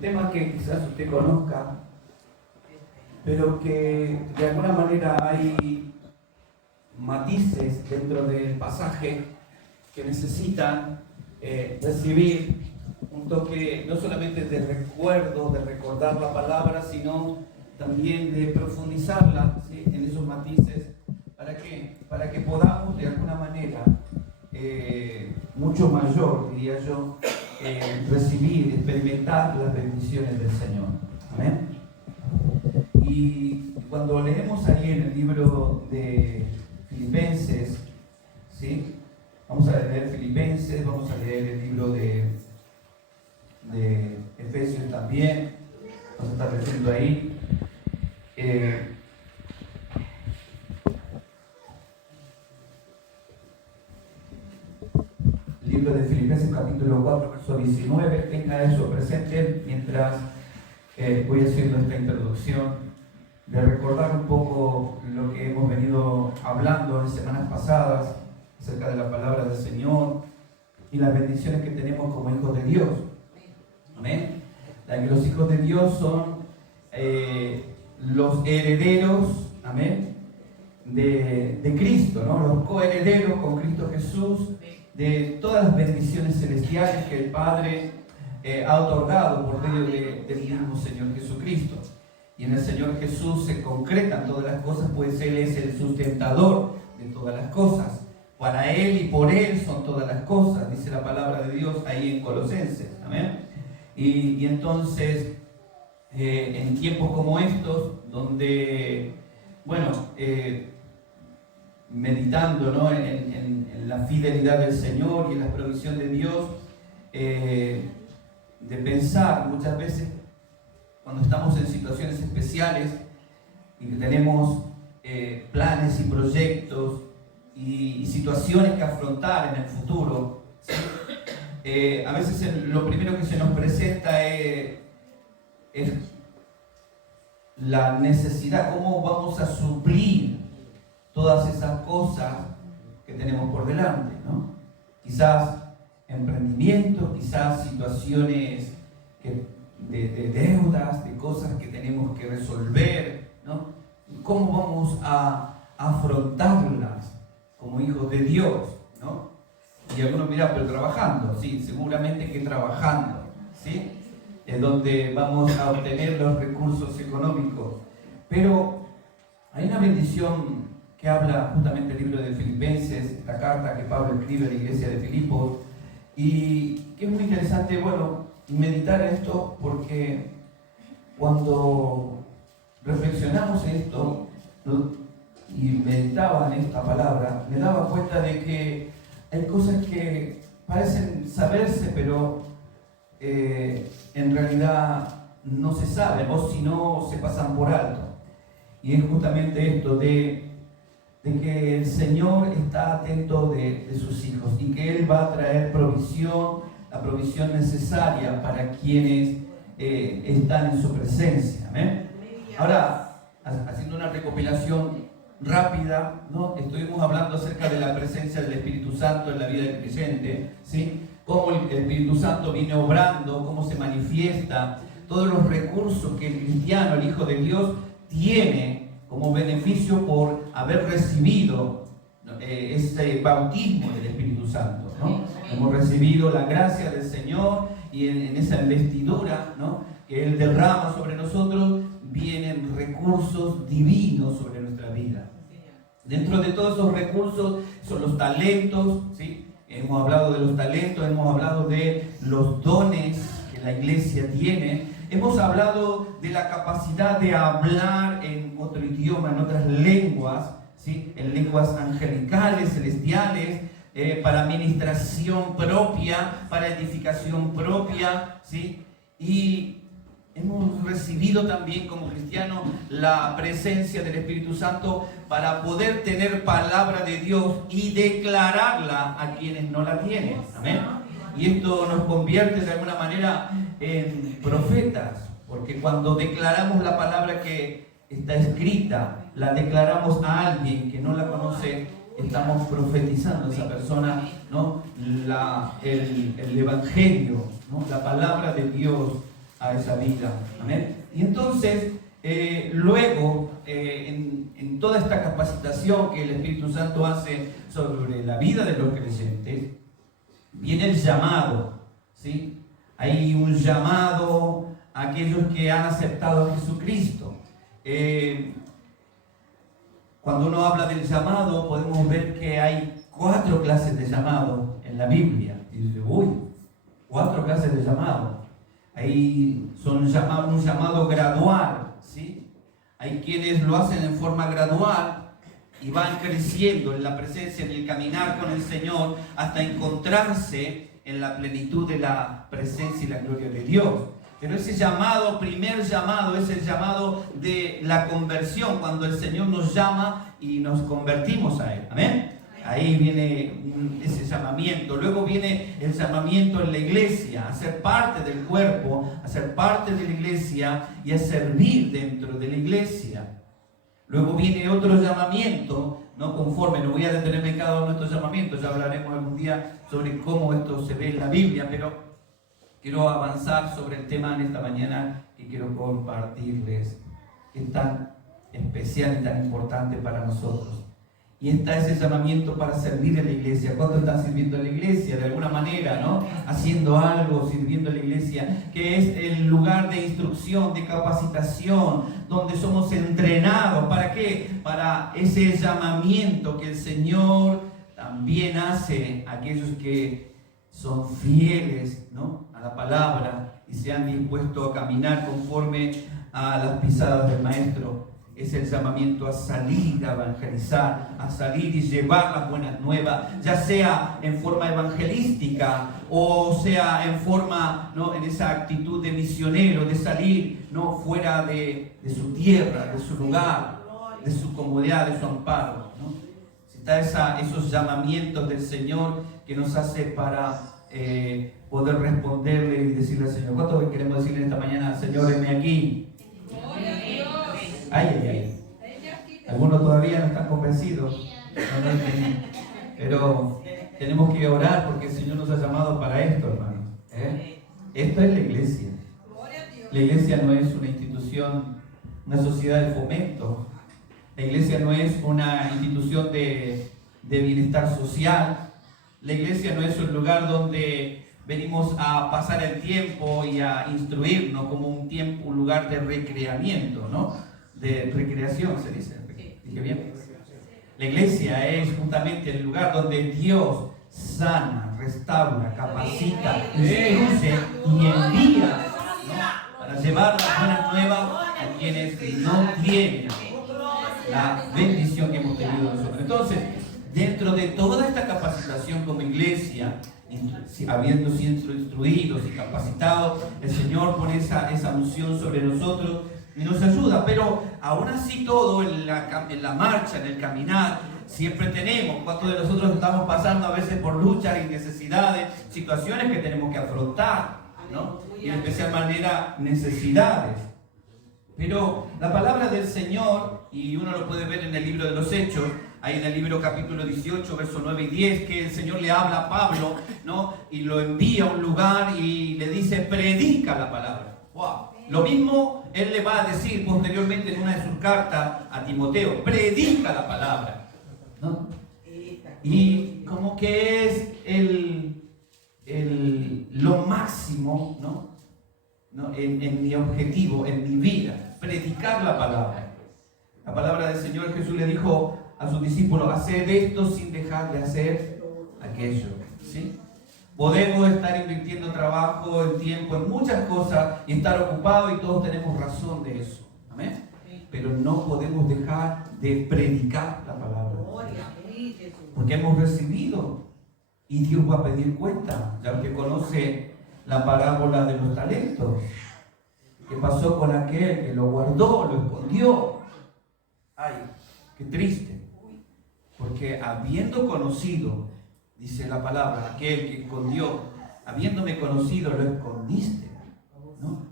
tema que quizás usted conozca, pero que de alguna manera hay matices dentro del pasaje que necesitan recibir un toque no solamente de recuerdo, de recordar la palabra, sino también de profundizarla, ¿sí?, en esos matices. ¿Para qué? Para que podamos de alguna manera mucho mayor, diría yo, recibir, experimentar las bendiciones del Señor. Amén. Y cuando leemos ahí en el libro de Filipenses, ¿sí?, vamos a leer Filipenses, vamos a leer el libro de Efesios también, vamos a estar leyendo ahí. Libro de Filipenses capítulo 4, verso 19, tenga eso presente mientras voy haciendo esta introducción, de recordar un poco lo que hemos venido hablando en semanas pasadas acerca de la palabra del Señor y las bendiciones que tenemos como hijos de Dios. Amén. Que los hijos de Dios son los herederos, amén, de Cristo, ¿no? Los coherederos con Cristo Jesús de todas las bendiciones celestiales que el Padre ha otorgado por medio del mismo Señor Jesucristo. Y en el Señor Jesús se concretan todas las cosas, pues Él es el sustentador de todas las cosas. Para Él y por Él son todas las cosas, dice la palabra de Dios ahí en Colosenses. Amén. Y entonces, en tiempos como estos, donde, bueno, meditando, ¿no?, en la fidelidad del Señor y en la provisión de Dios, de pensar muchas veces cuando estamos en situaciones especiales y que tenemos planes y proyectos y situaciones que afrontar en el futuro, ¿sí? A veces lo primero que se nos presenta es la necesidad, cómo vamos a suplir todas esas cosas que tenemos por delante, ¿no? Quizás emprendimientos, quizás situaciones de deudas, de cosas que tenemos que resolver, ¿no? ¿Cómo vamos a afrontarlas como hijos de Dios, ¿no? Y algunos miran, pero trabajando, sí, seguramente que trabajando, ¿sí? Es donde vamos a obtener los recursos económicos. Pero hay una bendición que habla justamente el libro de Filipenses, esta carta que Pablo escribe a la iglesia de Filipos, y que es muy interesante, bueno, meditar esto, porque cuando reflexionamos en esto, ¿no?, y meditaba en esta palabra, me daba cuenta de que hay cosas que parecen saberse, pero en realidad no se saben, o si no, se pasan por alto. Y es justamente esto de que el Señor está atento de sus hijos y que Él va a traer provisión, la provisión necesaria para quienes están en su presencia. ¿Amén? Ahora, haciendo una recopilación rápida, ¿no?, estuvimos hablando acerca de la presencia del Espíritu Santo en la vida del creyente, ¿sí? Cómo el Espíritu Santo viene obrando, cómo se manifiesta, todos los recursos que el cristiano, el Hijo de Dios, tiene como beneficio por haber recibido ese bautismo del Espíritu Santo, ¿no? Hemos recibido la gracia del Señor y en esa investidura, ¿no?, que Él derrama sobre nosotros, vienen recursos divinos sobre nuestra vida. Dentro de todos esos recursos son los talentos, ¿sí? Hemos hablado de los talentos, hemos hablado de los dones que la iglesia tiene, hemos hablado de la capacidad de hablar en otro idioma, en otras lenguas, ¿sí?, en lenguas angelicales, celestiales, para administración propia, para edificación propia, ¿sí? Y hemos recibido también como cristianos la presencia del Espíritu Santo para poder tener palabra de Dios y declararla a quienes no la tienen. Amén. Y esto nos convierte de alguna manera en profetas, porque cuando declaramos la palabra que está escrita, la declaramos a alguien que no la conoce, estamos profetizando a esa persona, ¿no?, el Evangelio, ¿no?, la palabra de Dios a esa vida. Amén. Y entonces, luego, en toda esta capacitación que el Espíritu Santo hace sobre la vida de los creyentes, viene el llamado, ¿sí? Hay un llamado a aquellos que han aceptado a Jesucristo. Cuando uno habla del llamado, podemos ver que hay 4 clases de llamado en la Biblia. Y dice, 4 clases de llamado. Ahí son un llamado gradual, ¿sí? Hay quienes lo hacen en forma gradual y van creciendo en la presencia, en el caminar con el Señor, hasta encontrarse en la plenitud de la presencia y la gloria de Dios. Pero ese llamado, primer llamado, es el llamado de la conversión, cuando el Señor nos llama y nos convertimos a Él. ¿Amén? Ahí viene ese llamamiento. Luego viene el llamamiento en la iglesia, a ser parte del cuerpo, a ser parte de la iglesia y a servir dentro de la iglesia. Luego viene otro llamamiento, no conforme, no voy a detenerme en cada uno de estos llamamientos, ya hablaremos algún día sobre cómo esto se ve en la Biblia, pero quiero avanzar sobre el tema en esta mañana que quiero compartirles, que es tan especial y tan importante para nosotros. Y está ese llamamiento para servir en la iglesia. ¿Cuántos están sirviendo en la iglesia? De alguna manera, ¿no? Haciendo algo, sirviendo en la iglesia, que es el lugar de instrucción, de capacitación, donde somos entrenados. ¿Para qué? Para ese llamamiento que el Señor también hace a aquellos que son fieles, ¿no?, a la palabra y se han dispuesto a caminar conforme a las pisadas del Maestro. Es el llamamiento a salir a evangelizar, a salir y llevar las buenas nuevas, ya sea en forma evangelística o sea en forma, ¿no?, en esa actitud de misionero, de salir, ¿no?, fuera de su tierra, de su lugar, de su comodidad, de su amparo, ¿no? Está esos llamamientos del Señor que nos hace para poder responderle y decirle al Señor. ¿Cuánto queremos decirle esta mañana? Señor, heme aquí. Ay. Algunos todavía no están convencidos, pero tenemos que orar porque el Señor nos ha llamado para esto, hermanos. Esto es la iglesia. La iglesia no es una institución, una sociedad de fomento. La iglesia no es una institución de bienestar social. La iglesia no es un lugar donde venimos a pasar el tiempo y a instruirnos como un lugar de recreamiento, ¿no? De recreación, se dice. ¿Dije bien? La iglesia es justamente el lugar donde Dios sana, restaura, capacita, instruye y envía, ¿no?, para llevar las buenas nuevas a quienes no tienen la bendición que hemos tenido nosotros. Entonces, dentro de toda esta capacitación como iglesia, habiendo sido instruidos y capacitados, el Señor pone esa unción sobre nosotros y nos ayuda, pero aún así todo en la marcha, en el caminar, siempre tenemos, ¿cuántos de nosotros estamos pasando a veces por luchas y necesidades, situaciones que tenemos que afrontar, ¿no? Y en especial manera necesidades? Pero la palabra del Señor, y uno lo puede ver en el libro de los Hechos, ahí en el libro capítulo 18, versos 9 y 10, que el Señor le habla a Pablo, ¿no?, y lo envía a un lugar y le dice, predica la palabra. ¡Wow! Lo mismo él le va a decir posteriormente en una de sus cartas a Timoteo, predica la palabra, ¿no? Y como que es lo máximo, ¿no? En mi objetivo, en mi vida, predicar la palabra. La palabra del Señor Jesús le dijo a sus discípulos, haced esto sin dejar de hacer aquello, ¿sí? Podemos estar invirtiendo trabajo, el tiempo en muchas cosas y estar ocupados, y todos tenemos razón de eso. Amén. Pero no podemos dejar de predicar la palabra. Porque hemos recibido y Dios va a pedir cuenta. Ya que conoce la parábola de los talentos. ¿Qué pasó con aquel que lo guardó, lo escondió? Ay, qué triste. Porque habiendo conocido, dice la palabra, aquel que escondió, habiéndome conocido, lo escondiste, ¿no?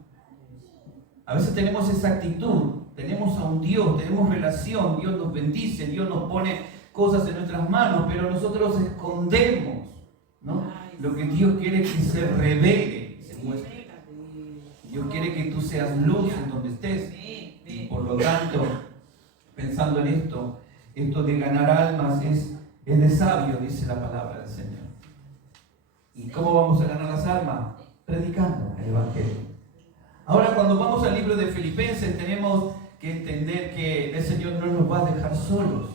A veces tenemos esa actitud, tenemos a un Dios, tenemos relación, Dios nos bendice, Dios nos pone cosas en nuestras manos, pero nosotros escondemos, ¿no?, lo que Dios quiere que se revele, se muestre. Dios quiere que tú seas luz en donde estés. Y por lo tanto, pensando en esto de ganar almas es de sabio, dice la palabra del Señor. ¿Y cómo vamos a ganar las almas? Predicando el Evangelio. Ahora, cuando vamos al libro de Filipenses, tenemos que entender que el Señor no nos va a dejar solos,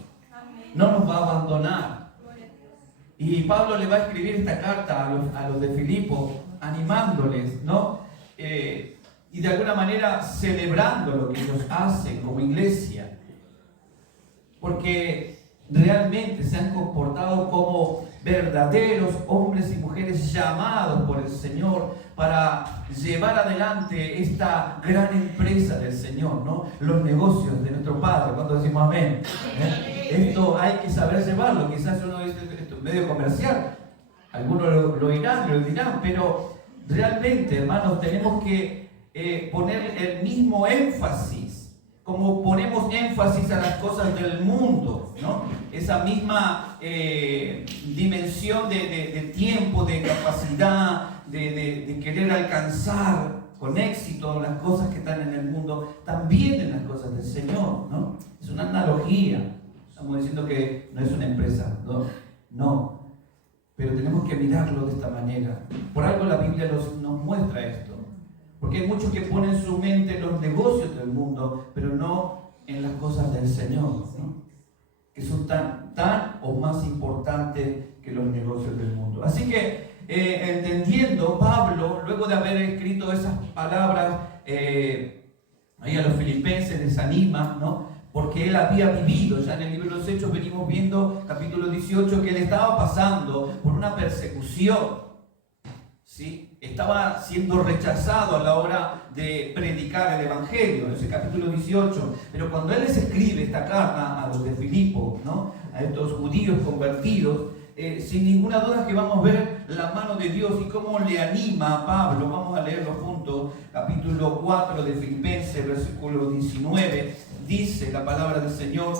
no nos va a abandonar. Y Pablo le va a escribir esta carta a los de Filipo, animándoles, ¿no? Y de alguna manera celebrando lo que ellos hacen como iglesia, porque realmente se han comportado como verdaderos hombres y mujeres llamados por el Señor para llevar adelante esta gran empresa del Señor, ¿no? Los negocios de nuestro Padre. ¿Cuánto decimos amén? Esto hay que saber llevarlo. Quizás uno dice, esto es medio comercial, algunos lo dirán, pero realmente, hermanos, tenemos que poner el mismo énfasis, como ponemos énfasis a las cosas del mundo, ¿no? Esa misma dimensión de tiempo, de capacidad, de querer alcanzar con éxito las cosas que están en el mundo, también en las cosas del Señor, ¿no? Es una analogía. Estamos diciendo que no es una empresa, no. Pero tenemos que mirarlo de esta manera. Por algo la Biblia nos muestra esto. Porque hay muchos que ponen su mente en los negocios del mundo, pero no en las cosas del Señor, ¿no? Que son tan o más importantes que los negocios del mundo. Así que, entendiendo, Pablo, luego de haber escrito esas palabras ahí a los filipenses, les anima, ¿no? Porque él había vivido, ya en el libro de los Hechos venimos viendo, capítulo 18, que él estaba pasando por una persecución, ¿sí? Estaba siendo rechazado a la hora de predicar el Evangelio, en ese capítulo 18. Pero cuando él les escribe esta carta a los de Filipo, ¿no? A estos judíos convertidos, sin ninguna duda que vamos a ver la mano de Dios y cómo le anima a Pablo. Vamos a leerlo juntos, capítulo 4 de Filipenses, versículo 19. Dice la palabra del Señor: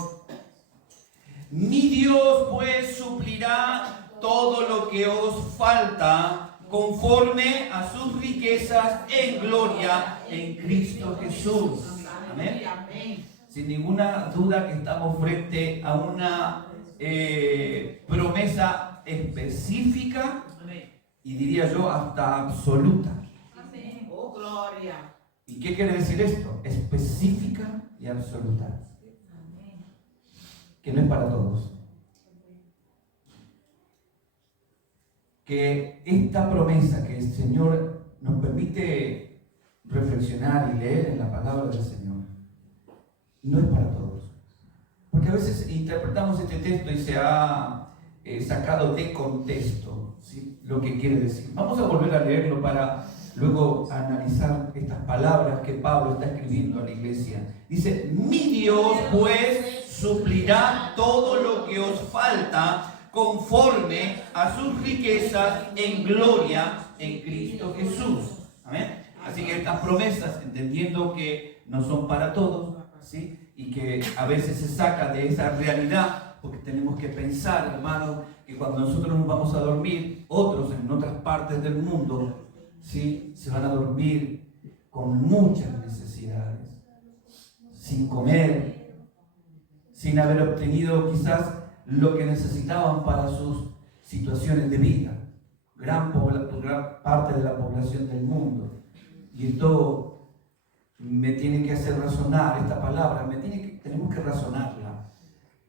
mi Dios pues suplirá todo lo que os falta conforme a sus riquezas en gloria en Cristo Jesús. Amén. Sin ninguna duda que estamos frente a una promesa específica y diría yo hasta absoluta. Oh, gloria. ¿Y qué quiere decir esto? Específica y absoluta. Que no es para todos. Que esta promesa que el Señor nos permite reflexionar y leer en la palabra del Señor no es para todos. Porque a veces interpretamos este texto y se ha sacado de contexto, ¿sí?, lo que quiere decir. Vamos a volver a leerlo para luego analizar estas palabras que Pablo está escribiendo a la iglesia. Dice: mi Dios pues suplirá todo lo que os falta conforme a sus riquezas en gloria en Cristo Jesús. Amén. Así que estas promesas, entendiendo que no son para todos, ¿sí?, y que a veces se saca de esa realidad, porque tenemos que pensar, hermano, que cuando nosotros nos vamos a dormir, otros en otras partes del mundo, ¿sí?, se van a dormir con muchas necesidades, sin comer, sin haber obtenido quizás lo que necesitaban para sus situaciones de vida. Gran parte de la población del mundo. Y esto me tiene que hacer razonar esta palabra, tenemos que razonarla.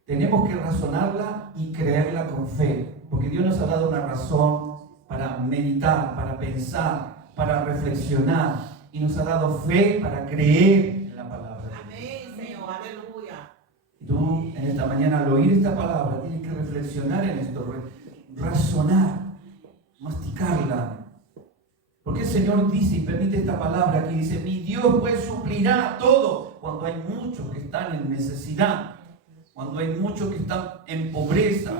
Tenemos que razonarla y creerla con fe, porque Dios nos ha dado una razón para meditar, para pensar, para reflexionar, y nos ha dado fe para creer en la palabra. Amén, Señor, aleluya. Y tú en esta mañana, al oír esta palabra, tienes que reflexionar en esto, razonar, masticarla. Porque el Señor dice y permite esta palabra aquí, dice: mi Dios pues suplirá todo, cuando hay muchos que están en necesidad, cuando hay muchos que están en pobreza,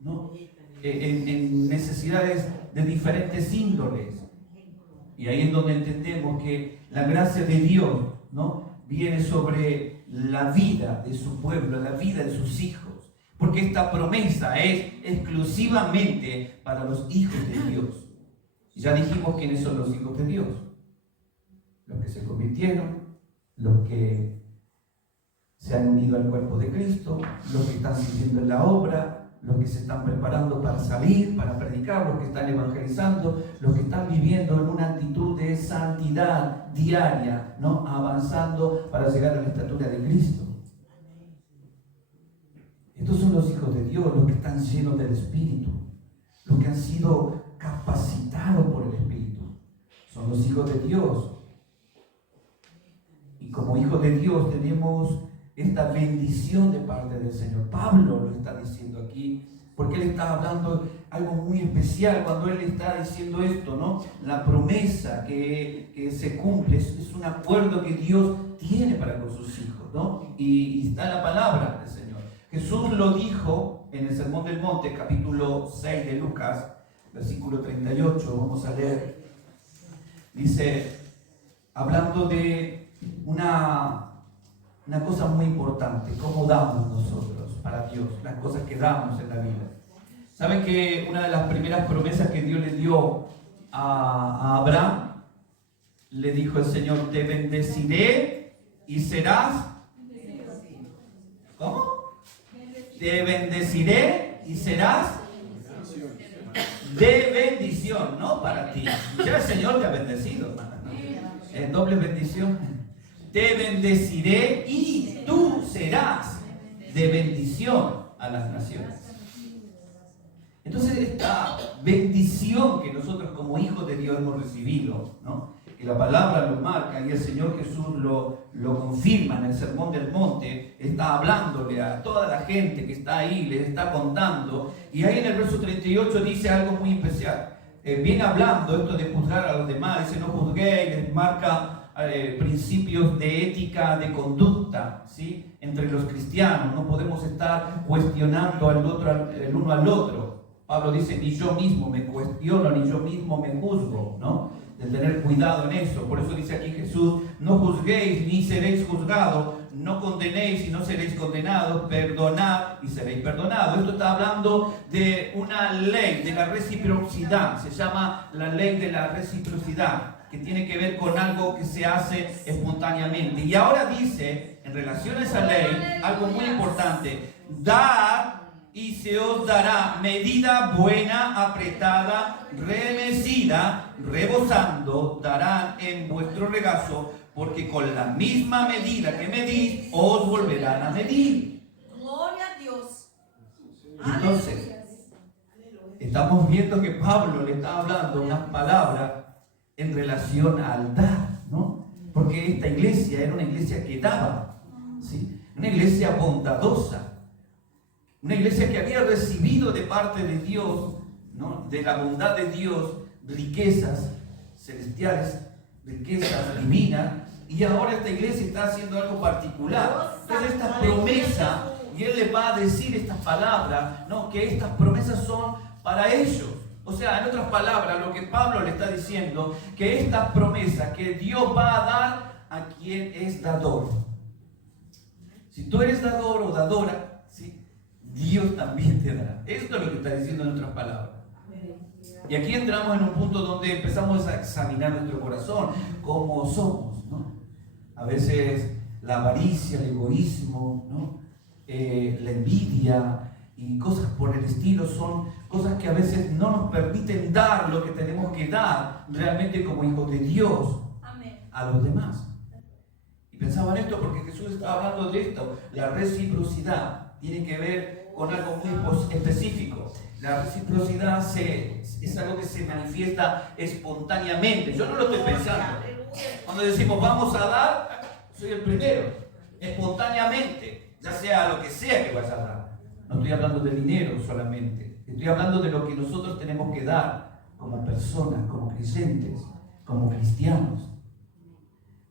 ¿no?, en necesidades de diferentes índoles. Y ahí es donde entendemos que la gracia de Dios, ¿no?, viene sobre la vida de su pueblo, la vida de sus hijos, porque esta promesa es exclusivamente para los hijos de Dios. Ya dijimos quiénes son los hijos de Dios. los que se convirtieron, los que se han unido al cuerpo de Cristo, los que están sirviendo en la obra, los que se están preparando para salir, para predicar, los que están evangelizando, los que están viviendo en una actitud de santidad diaria, ¿no? Avanzando para llegar a la estatura de Cristo. Estos son los hijos de Dios, los que están llenos del Espíritu, los que han sido capacitados por el Espíritu. Son los hijos de Dios. Y como hijos de Dios tenemos esta bendición de parte del Señor. Pablo lo está diciendo aquí, porque él está hablando algo muy especial cuando él está diciendo esto, ¿no? La promesa que se cumple es un acuerdo que Dios tiene para con sus hijos, ¿no? Y está en la palabra del Señor. Jesús lo dijo en el Sermón del Monte, capítulo 6 de Lucas, versículo 38, vamos a leer. Dice, hablando de una cosa muy importante, cómo damos nosotros para Dios, las cosas que damos en la vida. ¿Saben que una de las primeras promesas que Dios le dio a Abraham, le dijo el Señor, te bendeciré y serás... ¿Cómo? Te bendeciré y serás de bendición, no para ti. Ya el Señor te ha bendecido, hermana, ¿no? Es doble bendición. Te bendeciré y tú serás de bendición a las naciones. Entonces esta bendición que nosotros como hijos de Dios hemos recibido, ¿no? Que la palabra lo marca y el Señor Jesús lo confirma en el Sermón del Monte, está hablándole a toda la gente que está ahí, les está contando, y ahí en el verso 38 dice algo muy especial. Viene hablando esto de juzgar a los demás, dice no juzguéis, les marca principios de ética, de conducta, ¿sí? Entre los cristianos. No podemos estar cuestionando el uno al otro. Pablo dice, ni yo mismo me cuestiono, ni yo mismo me juzgo, ¿no? De tener cuidado en eso. Por eso dice aquí Jesús, no juzguéis ni seréis juzgados, no condenéis y no seréis condenados, perdonad y seréis perdonados. Esto está hablando de una ley, de la reciprocidad. Se llama la ley de la reciprocidad, que tiene que ver con algo que se hace espontáneamente. Y ahora dice, en relación a esa ley, algo muy importante: dad y se os dará medida buena, apretada, remecida, rebosando, darán en vuestro regazo, porque con la misma medida que medís, os volverán a medir. Gloria a Dios. Entonces, estamos viendo que Pablo le está hablando unas palabras en relación al dar, ¿no? Porque esta iglesia era una iglesia que daba, ¿sí? Una iglesia bondadosa, una iglesia que había recibido de parte de Dios, ¿no? De la bondad de Dios, riquezas celestiales, riquezas divinas, y ahora esta iglesia está haciendo algo particular. Entonces esta promesa, y él les va a decir estas palabras, ¿no? Que estas promesas son para ellos. O sea, en otras palabras, lo que Pablo le está diciendo, que esta promesa que Dios va a dar a quien es dador. Si tú eres dador o dadora, ¿sí? Dios también te dará. Esto es lo que está diciendo en otras palabras. Y aquí entramos en un punto donde empezamos a examinar nuestro corazón, cómo somos, ¿no? A veces la avaricia, el egoísmo, ¿no? La envidia y cosas por el estilo son cosas que a veces no nos permiten dar lo que tenemos que dar realmente como hijos de Dios a los demás. Y pensaba en esto porque Jesús está hablando de esto. La reciprocidad tiene que ver con algo muy específico. La reciprocidad es algo que se manifiesta espontáneamente. Yo no lo estoy pensando. Cuando decimos vamos a dar, soy el primero. Espontáneamente, ya sea lo que sea que vayas a dar. No estoy hablando de dinero solamente. Estoy hablando de lo que nosotros tenemos que dar como personas, como creyentes, como cristianos.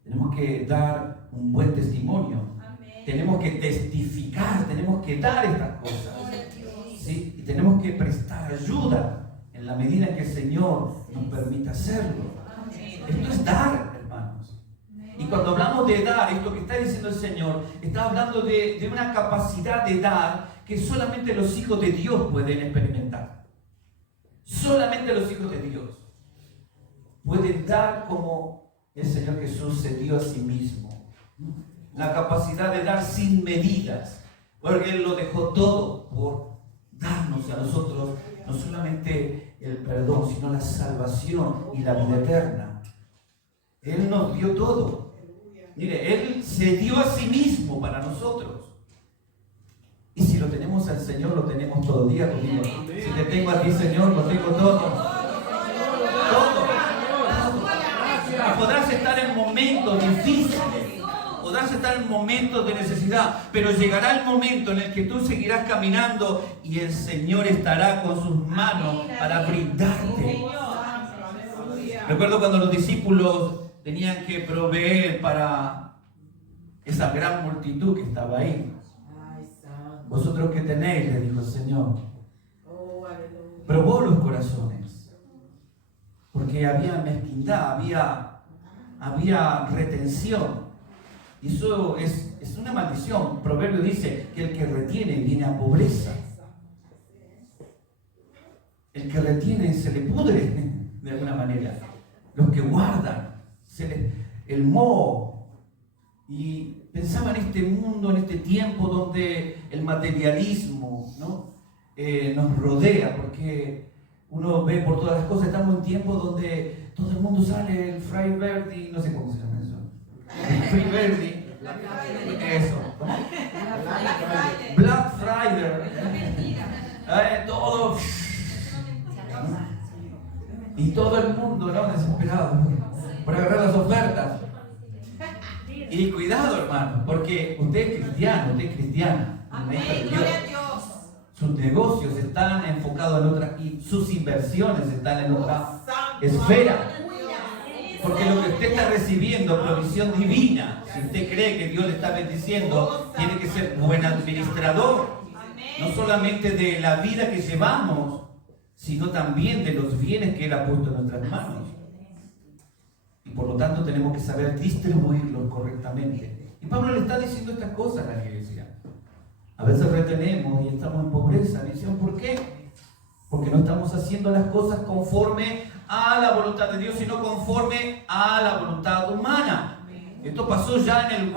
Tenemos que dar un buen testimonio. Amén. Tenemos que testificar, tenemos que dar estas cosas. ¿Sí? Y tenemos que prestar ayuda en la medida en que el Señor nos permita hacerlo. Amén. Esto es dar, hermanos. Y cuando hablamos de dar, esto que está diciendo el Señor, está hablando de una capacidad de dar que solamente los hijos de Dios pueden experimentar. Solamente los hijos de Dios pueden dar como el Señor Jesús se dio a sí mismo. La capacidad de dar sin medidas, porque Él lo dejó todo por darnos a nosotros no solamente el perdón, sino la salvación y la vida eterna. Él nos dio todo. Mire, Él se dio a sí mismo para nosotros. Y si lo tenemos al Señor, lo tenemos todo. Día conmigo. Si te tengo a ti, Señor, lo tengo todo. Todo. Y podrás estar en momentos difíciles. Podrás estar en momentos de necesidad, pero llegará el momento en el que tú seguirás caminando y el Señor estará con sus manos para brindarte. Recuerdo cuando los discípulos tenían que proveer para esa gran multitud que estaba ahí. Vosotros que tenéis, le dijo el Señor. Probó los corazones, porque había mezquindad, había retención. Y eso es una maldición. Proverbio dice que el que retiene viene a pobreza. El que retiene se le pudre de alguna manera. Los que guardan, el moho. Y pensaba en este mundo, en este tiempo donde el materialismo, ¿no? Nos rodea, porque uno ve por todas las cosas. Estamos en un tiempo donde todo el mundo sale, el Friday Verdi, no sé cómo se llama eso. Free Verdi, eso, ¿cómo? Black Friday, todo, y todo el mundo, ¿no? Desesperado por agarrar las ofertas. Y cuidado, hermano, porque usted es cristiano, usted es cristiana, una hija de Dios. Sus negocios están enfocados en otra, y sus inversiones están en otra esfera. Porque lo que usted está recibiendo, provisión divina, si usted cree que Dios le está bendiciendo, tiene que ser buen administrador, no solamente de la vida que llevamos, sino también de los bienes que Él ha puesto en nuestras manos. Y por lo tanto tenemos que saber distribuirlos correctamente. Y Pablo le está diciendo estas cosas a la iglesia. A veces retenemos y estamos en pobreza. ¿Dicen por qué? Porque no estamos haciendo las cosas conforme a la voluntad de Dios, sino conforme a la voluntad humana. Esto pasó ya en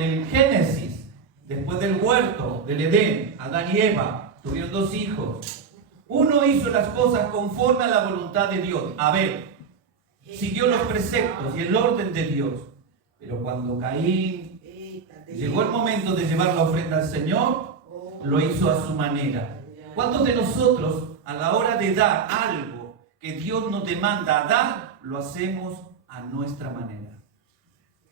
el Génesis. Después del huerto del Edén, Adán y Eva tuvieron 2 hijos. Uno hizo las cosas conforme a la voluntad de Dios. Abel siguió los preceptos y el orden de Dios. Pero cuando Caín llegó el momento de llevar la ofrenda al Señor, lo hizo a su manera. ¿Cuántos de nosotros, a la hora de dar algo que Dios nos demanda dar, lo hacemos a nuestra manera?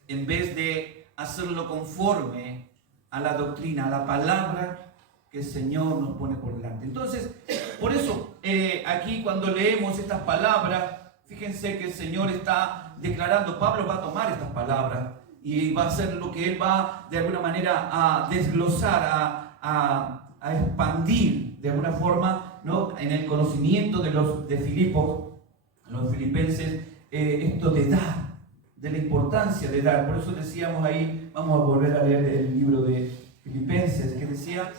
En vez de hacerlo conforme a la doctrina, a la palabra que el Señor nos pone por delante. Entonces, por eso, aquí cuando leemos estas palabras, fíjense que el Señor está declarando, Pablo va a tomar estas palabras y va a hacer lo que él va de alguna manera a desglosar, a expandir de alguna forma, ¿no? En el conocimiento de Filipos, los filipenses, esto de dar, de la importancia de dar. Por eso decíamos ahí, vamos a volver a leer el libro de Filipenses, que decía,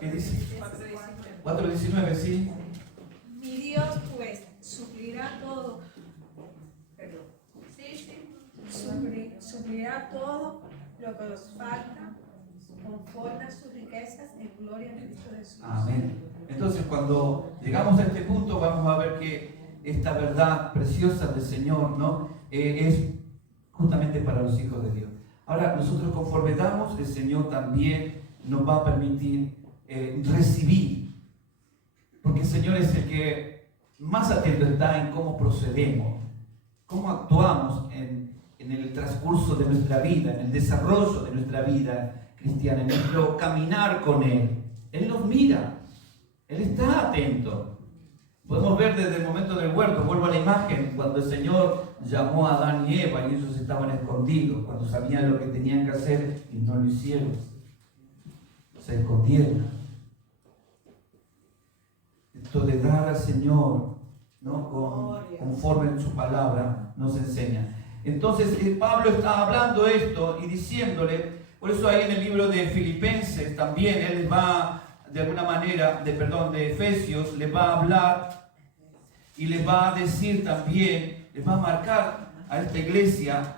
¿qué dice? 4:19, ¿sí? Mi Dios pues suplirá todo, suplirá todo lo que os falta conforme a sus riquezas en gloria en Cristo Jesús. Amén. Entonces cuando llegamos a este punto vamos a ver que esta verdad preciosa del Señor, ¿no? Es justamente para los hijos de Dios. Ahora nosotros conforme damos, el Señor también nos va a permitir recibir. Porque el Señor es el que más atento está en cómo procedemos, cómo actuamos en el transcurso de nuestra vida, en el desarrollo de nuestra vida cristiana, en nuestro caminar con Él. Él nos mira, Él está atento. Podemos ver desde el momento del huerto, vuelvo a la imagen, cuando el Señor llamó a Adán y Eva y ellos estaban escondidos, cuando sabían lo que tenían que hacer y no lo hicieron. Se escondieron. Esto de dar al Señor, ¿no? Conforme en su palabra nos enseña. Entonces Pablo está hablando esto y diciéndole, por eso ahí en el libro de Filipenses también él va de alguna manera, de Efesios, les va a hablar y les va a decir también, les va a marcar a esta iglesia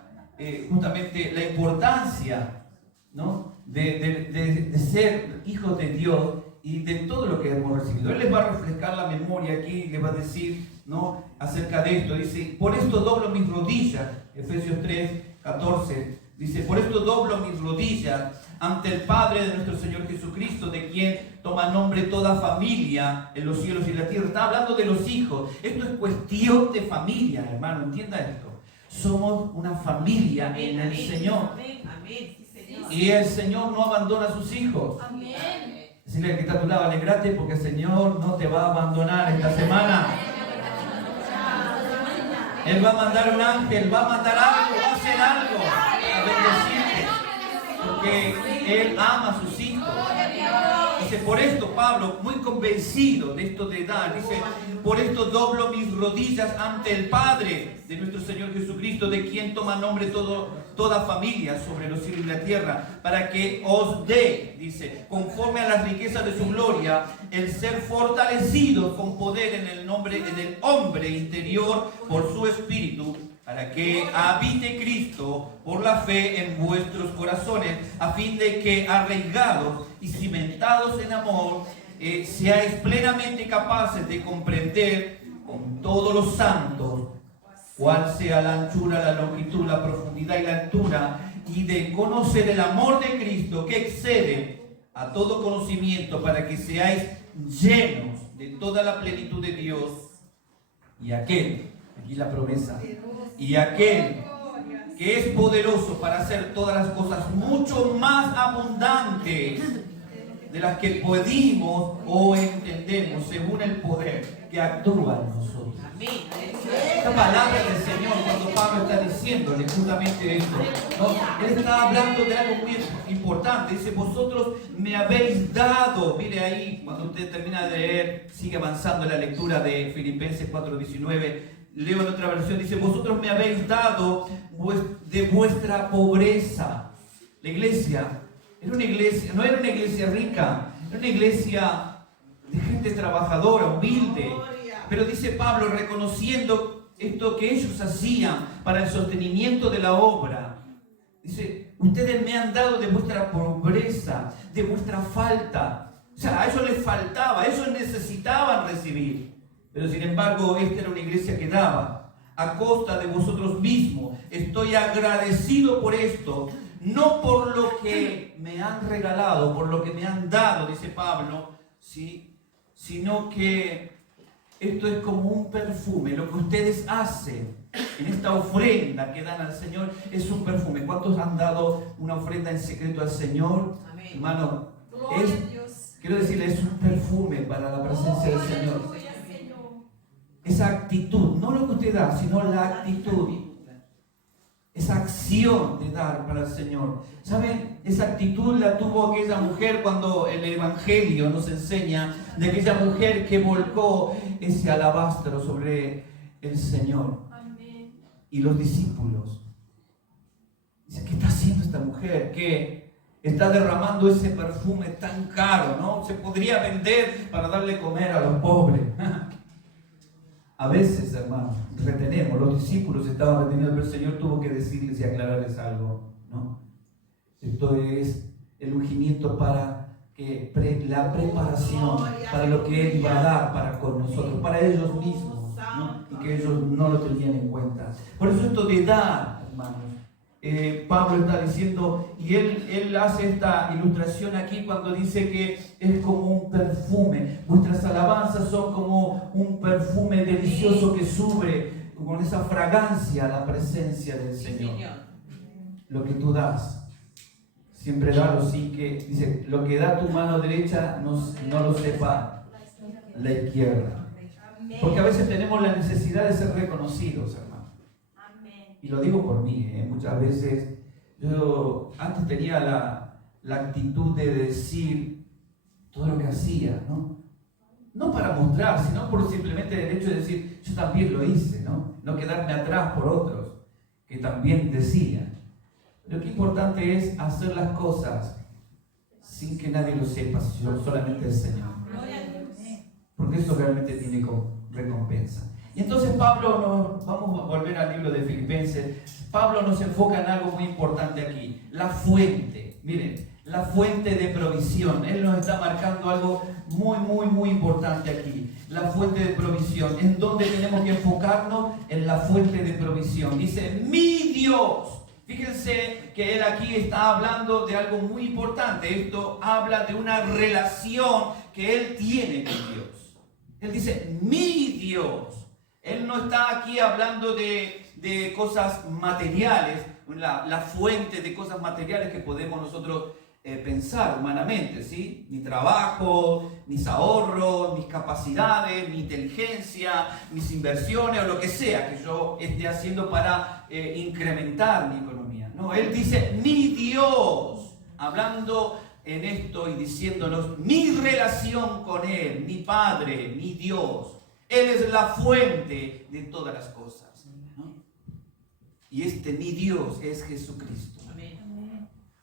justamente la importancia, ¿no?, de ser hijos de Dios y de todo lo que hemos recibido. Él les va a refrescar la memoria aquí y les va a decir, ¿no?, acerca de esto. Dice, por esto doblo mis rodillas, Efesios 3, 14, dice, por esto doblo mis rodillas ante el Padre de nuestro Señor Jesucristo, de quien toma nombre toda familia en los cielos y en la tierra. Está hablando de los hijos. Esto es cuestión de familia, hermano, entienda esto. Somos una familia en el Señor. Y el Señor no abandona a sus hijos. Decirle al que está a tu lado, alegrate porque el Señor no te va a abandonar esta semana. Él va a mandar un ángel, va a mandar algo, va a hacer algo a bendecirte, porque Él ama a sus hijos. Dice, por esto Pablo, muy convencido de esto de dar, dice, por esto doblo mis rodillas ante el Padre de nuestro Señor Jesucristo, de quien toma nombre toda familia sobre los cielos y la tierra, para que os dé, dice, conforme a las riquezas de su gloria, el ser fortalecidos con poder en el hombre interior por su espíritu, para que habite Cristo por la fe en vuestros corazones, a fin de que arraigados y cimentados en amor, seáis plenamente capaces de comprender con todos los santos cuál sea la anchura, la longitud, la profundidad y la altura, y de conocer el amor de Cristo que excede a todo conocimiento, para que seáis llenos de toda la plenitud de Dios. Y aquel, aquí la promesa, y aquel que es poderoso para hacer todas las cosas mucho más abundantes de las que pedimos o entendemos, según el poder que actúa en nosotros. Esta palabra del Señor, cuando Pablo está diciéndole justamente esto, ¿no?, él está hablando de algo muy importante. Dice, vosotros me habéis dado, mire ahí, cuando usted termina de leer, sigue avanzando en la lectura de Filipenses 4:19, leo en otra versión, dice, vosotros me habéis dado de vuestra pobreza. La iglesia era una iglesia, no era una iglesia rica, era una iglesia de gente trabajadora, humilde. Pero dice Pablo, reconociendo esto que ellos hacían para el sostenimiento de la obra, dice, ustedes me han dado de vuestra pobreza, de vuestra falta. O sea, a ellos les faltaba, ellos necesitaban recibir. Pero sin embargo, esta era una iglesia que daba a costa de vosotros mismos. Estoy agradecido por esto, no por lo que me han regalado, por lo que me han dado, dice Pablo, ¿sí?, sino que esto es como un perfume. Lo que ustedes hacen en esta ofrenda que dan al Señor es un perfume. ¿Cuántos han dado una ofrenda en secreto al Señor? Amén. Hermano, quiero decirle, es un perfume para la presencia del Señor. Esa actitud, no lo que usted da, sino la actitud, esa acción de dar para el Señor. ¿Saben? Esa actitud la tuvo aquella mujer cuando el Evangelio nos enseña de aquella mujer que volcó ese alabastro sobre el Señor. Amén. Y los discípulos. Dice, ¿qué está haciendo esta mujer? Que está derramando ese perfume tan caro, ¿no? Se podría vender para darle comer a los pobres. A veces, hermanos, retenemos. Los discípulos estaban retenidos, pero el Señor tuvo que decirles y aclararles algo, ¿no? Esto es el ungimiento para que la preparación para lo que Él iba a dar para con nosotros, para ellos mismos, ¿no? Y que ellos no lo tenían en cuenta. Por eso esto de dar, hermanos, Pablo está diciendo, y él hace esta ilustración aquí cuando dice que es como un perfume. Vuestras alabanzas son como un perfume delicioso que sube con esa fragancia a la presencia del Señor. Lo que tú das, siempre dalo sin que, dice, lo que da tu mano derecha no lo sepa la izquierda. Porque a veces tenemos la necesidad de ser reconocidos, hermano. Y lo digo por mí, muchas veces yo antes tenía la actitud de decir todo lo que hacía, ¿no? No para mostrar, sino por simplemente el hecho de decir, yo también lo hice, ¿no? No quedarme atrás por otros que también decían. Pero qué importante es hacer las cosas sin que nadie lo sepa, solamente el Señor. Porque eso realmente tiene recompensa. Y entonces Pablo, vamos a volver al libro de Filipenses, Pablo nos enfoca en algo muy importante aquí, la fuente. Miren, la fuente de provisión. Él nos está marcando algo muy importante aquí. La fuente de provisión. ¿En dónde tenemos que enfocarnos? En la fuente de provisión. Dice, mi Dios. Fíjense que él aquí está hablando de algo muy importante. Esto habla de una relación que él tiene con Dios. Él dice, mi Dios. Él no está aquí hablando de cosas materiales, la fuente de cosas materiales que podemos nosotros pensar humanamente, ¿sí? Mi trabajo, mis ahorros, mis capacidades, mi inteligencia, mis inversiones o lo que sea que yo esté haciendo para incrementar mi economía. No, él dice, mi Dios, hablando en esto y diciéndonos mi relación con Él, mi Padre, mi Dios. Él es la fuente de todas las cosas, ¿no? Y mi Dios es Jesucristo.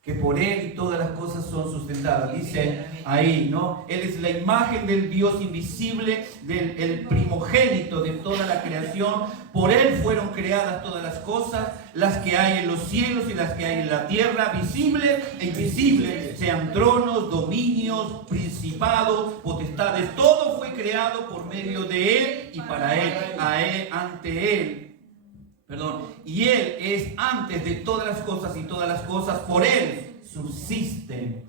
Que por Él y todas las cosas son sustentadas. Dice ahí, ¿no? Él es la imagen del Dios invisible, el primogénito de toda la creación. Por Él fueron creadas todas las cosas, las que hay en los cielos y las que hay en la tierra, visibles e invisibles, sean tronos, dominios, principados, potestades. Todo fue creado por medio de Él y para Él, ante Él. Y Él es antes de todas las cosas y todas las cosas por Él subsisten.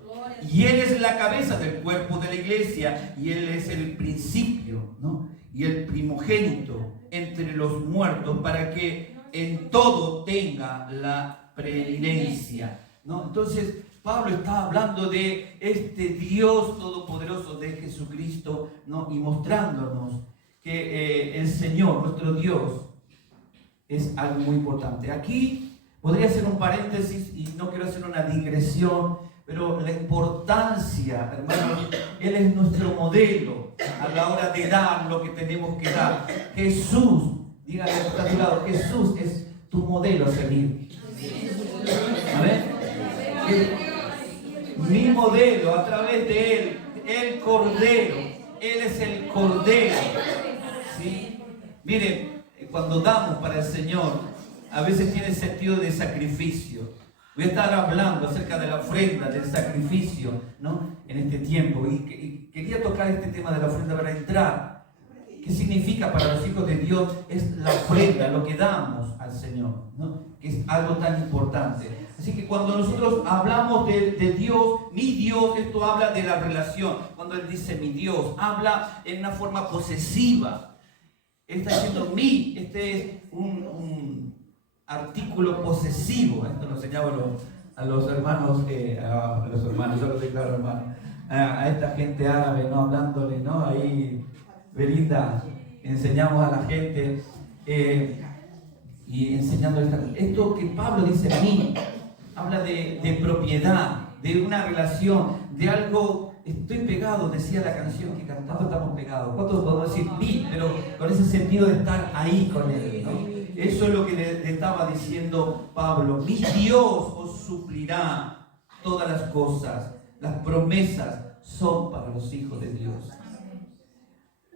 Y Él es la cabeza del cuerpo de la iglesia y Él es el principio, ¿no? Y el primogénito entre los muertos para que en todo tenga la preeminencia, ¿no? Entonces Pablo está hablando de este Dios todopoderoso de Jesucristo, ¿no? Y mostrándonos que el Señor, nuestro Dios, es algo muy importante. Aquí podría hacer un paréntesis y no quiero hacer una digresión, pero la importancia, hermanos, Él es nuestro modelo a la hora de dar lo que tenemos que dar. Jesús, dígale que está a tu lado, Jesús es tu modelo a seguir. ¿Amén? Mi modelo a través de Él, el Cordero. Él es el Cordero. ¿Sí? Miren, cuando damos para el Señor, a veces tiene sentido de sacrificio. Voy a estar hablando acerca de la ofrenda, del sacrificio, ¿no? En este tiempo. Y quería tocar este tema de la ofrenda para entrar. ¿Qué significa para los hijos de Dios? Es la ofrenda, lo que damos al Señor, ¿no? Que es algo tan importante. Así que cuando nosotros hablamos de Dios, mi Dios, esto habla de la relación. Cuando Él dice mi Dios, habla en una forma posesiva. Está diciendo mi, este es un artículo posesivo. Esto lo enseñaba a los hermanos, yo lo declaro hermano, a esta gente árabe, ¿no? Hablándole, ¿no? Ahí, Belinda, enseñamos a la gente y enseñando esto que Pablo dice a mí, habla de propiedad, de una relación, de algo. Estoy pegado, decía la canción que cantamos, estamos pegados. ¿Cuántos podemos decir mí? Pero con ese sentido de estar ahí con Él, ¿no? Eso es lo que le estaba diciendo Pablo. Mi Dios os suplirá todas las cosas. Las promesas son para los hijos de Dios.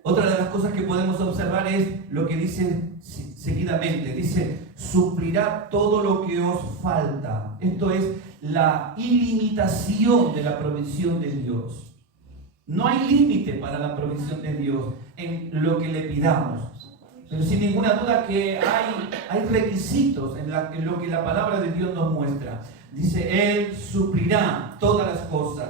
Otra de las cosas que podemos observar es lo que dice seguidamente. Dice, suplirá todo lo que os falta. Esto es la ilimitación de la provisión de Dios. No hay límite para la provisión de Dios en lo que le pidamos. Pero sin ninguna duda que hay requisitos en lo que la palabra de Dios nos muestra. Dice, Él suplirá todas las cosas.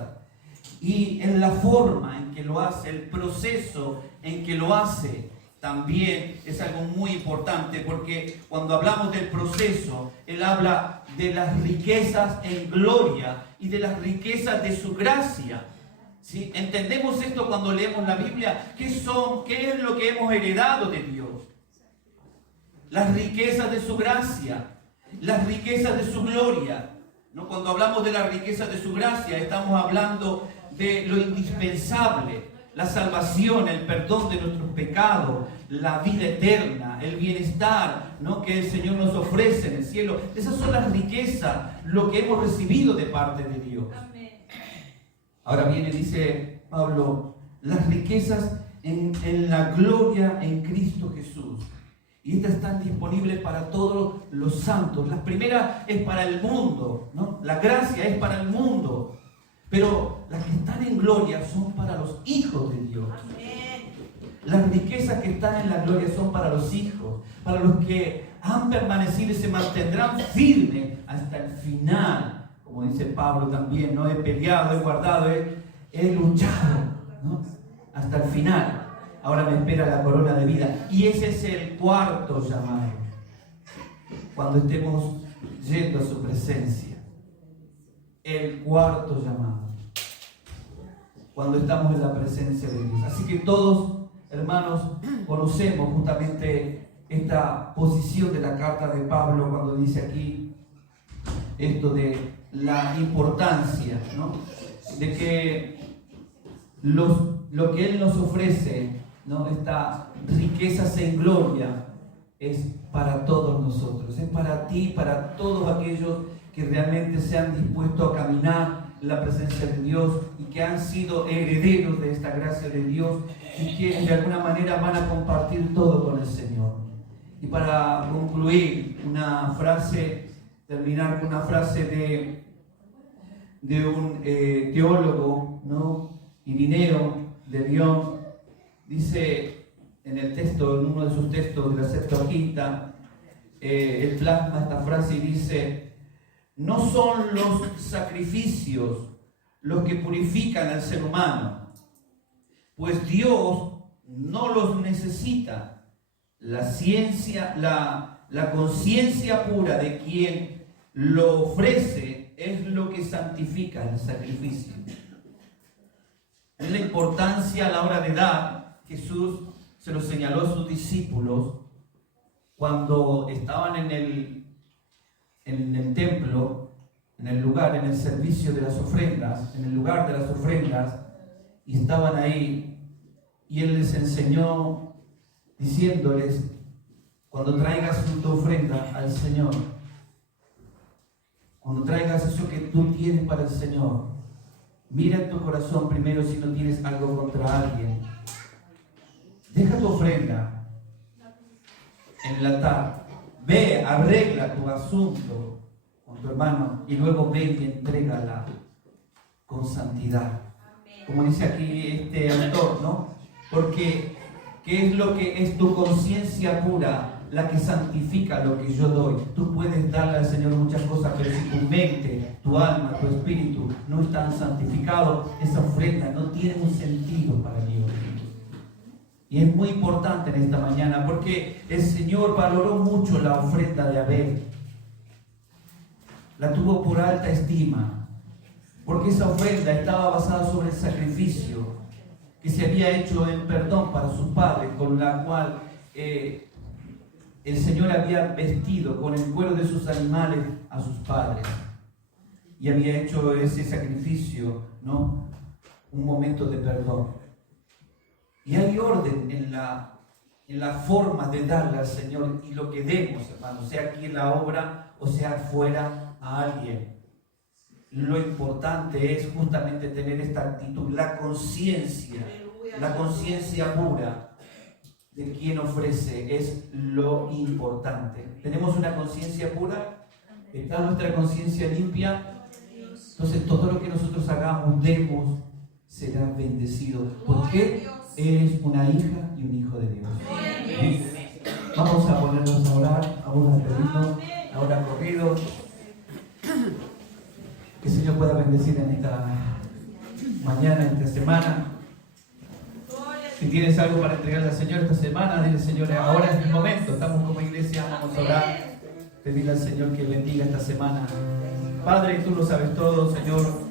Y en la forma en que lo hace, el proceso en que lo hace, también es algo muy importante, porque cuando hablamos del proceso, Él habla de las riquezas en gloria y de las riquezas de su gracia. ¿Sí? ¿Entendemos esto cuando leemos la Biblia? ¿Qué es lo que hemos heredado de Dios? Las riquezas de su gracia, las riquezas de su gloria. ¿No? Cuando hablamos de las riquezas de su gracia, estamos hablando de lo indispensable, la salvación, el perdón de nuestros pecados, la vida eterna, el bienestar, ¿no? Que el Señor nos ofrece en el cielo. Esas son las riquezas, lo que hemos recibido de parte de Dios. Ahora viene, dice Pablo, las riquezas en la gloria en Cristo Jesús. Y estas están disponibles para todos los santos. La primera es para el mundo, ¿no? La gracia es para el mundo. Pero las que están en gloria son para los hijos de Dios. Las riquezas que están en la gloria son para los hijos, para los que han permanecido y se mantendrán firmes hasta el final. Como dice Pablo también, no he peleado, he guardado, he luchado, ¿no? Hasta el final. Ahora me espera la corona de vida. Y ese es el cuarto llamado. Cuando estemos yendo a su presencia. El cuarto llamado. Cuando estamos en la presencia de Dios. Así que todos, hermanos, conocemos justamente esta posición de la carta de Pablo cuando dice aquí esto de la importancia, ¿no? De que lo que Él nos ofrece, ¿no? Estas riquezas en gloria es para todos nosotros, es para ti, para todos aquellos que realmente se han dispuesto a caminar en la presencia de Dios y que han sido herederos de esta gracia de Dios y que de alguna manera van a compartir todo con el Señor. Y para concluir, terminar con una frase de un teólogo, ¿no? Irineo de Lyon. Dice en el texto, en uno de sus textos de la Septuaginta, él plasma esta frase y dice: no son los sacrificios los que purifican al ser humano, pues Dios no los necesita. La conciencia pura de quien lo ofrece es lo que santifica el sacrificio. Es la importancia a la hora de dar. Jesús se lo señaló a sus discípulos cuando estaban en el templo, en el lugar, en el servicio de las ofrendas, en el lugar de las ofrendas, y estaban ahí, y Él les enseñó diciéndoles: cuando traigas tu ofrenda al Señor, cuando traigas eso que tú tienes para el Señor, mira en tu corazón primero si no tienes algo contra alguien. Deja tu ofrenda en el altar. Ve, arregla tu asunto con tu hermano y luego ven y entrégala con santidad. Como dice aquí este autor, ¿no? Porque ¿qué es lo que es tu conciencia pura? La que santifica lo que yo doy. Tú puedes darle al Señor muchas cosas, pero si tu mente, tu alma, tu espíritu no están santificados, esa ofrenda no tiene un sentido para Dios. Y es muy importante en esta mañana porque el Señor valoró mucho la ofrenda de Abel. La tuvo por alta estima, porque esa ofrenda estaba basada sobre el sacrificio que se había hecho en perdón para sus padres, con la cual el Señor había vestido con el cuero de sus animales a sus padres y había hecho ese sacrificio, ¿no? Un momento de perdón. Y hay orden en la forma de darle al Señor y lo que demos, hermanos, sea aquí en la obra o sea fuera a alguien. Lo importante es justamente tener esta actitud, la conciencia pura de quien ofrece es lo importante. ¿Tenemos una conciencia pura? ¿Está nuestra conciencia limpia? Entonces todo lo que nosotros hagamos, demos, será bendecido. Porque eres una hija y un hijo de Dios. Vamos a ponernos a orar, vamos a pedirnos ahora corrido. Que el Señor pueda bendecir en esta mañana, en esta semana. Si tienes algo para entregarle al Señor esta semana, dile: Señor, ahora es el momento. Estamos como iglesia, vamos a orar. Pedirle al Señor que bendiga esta semana. Padre, tú lo sabes todo, Señor.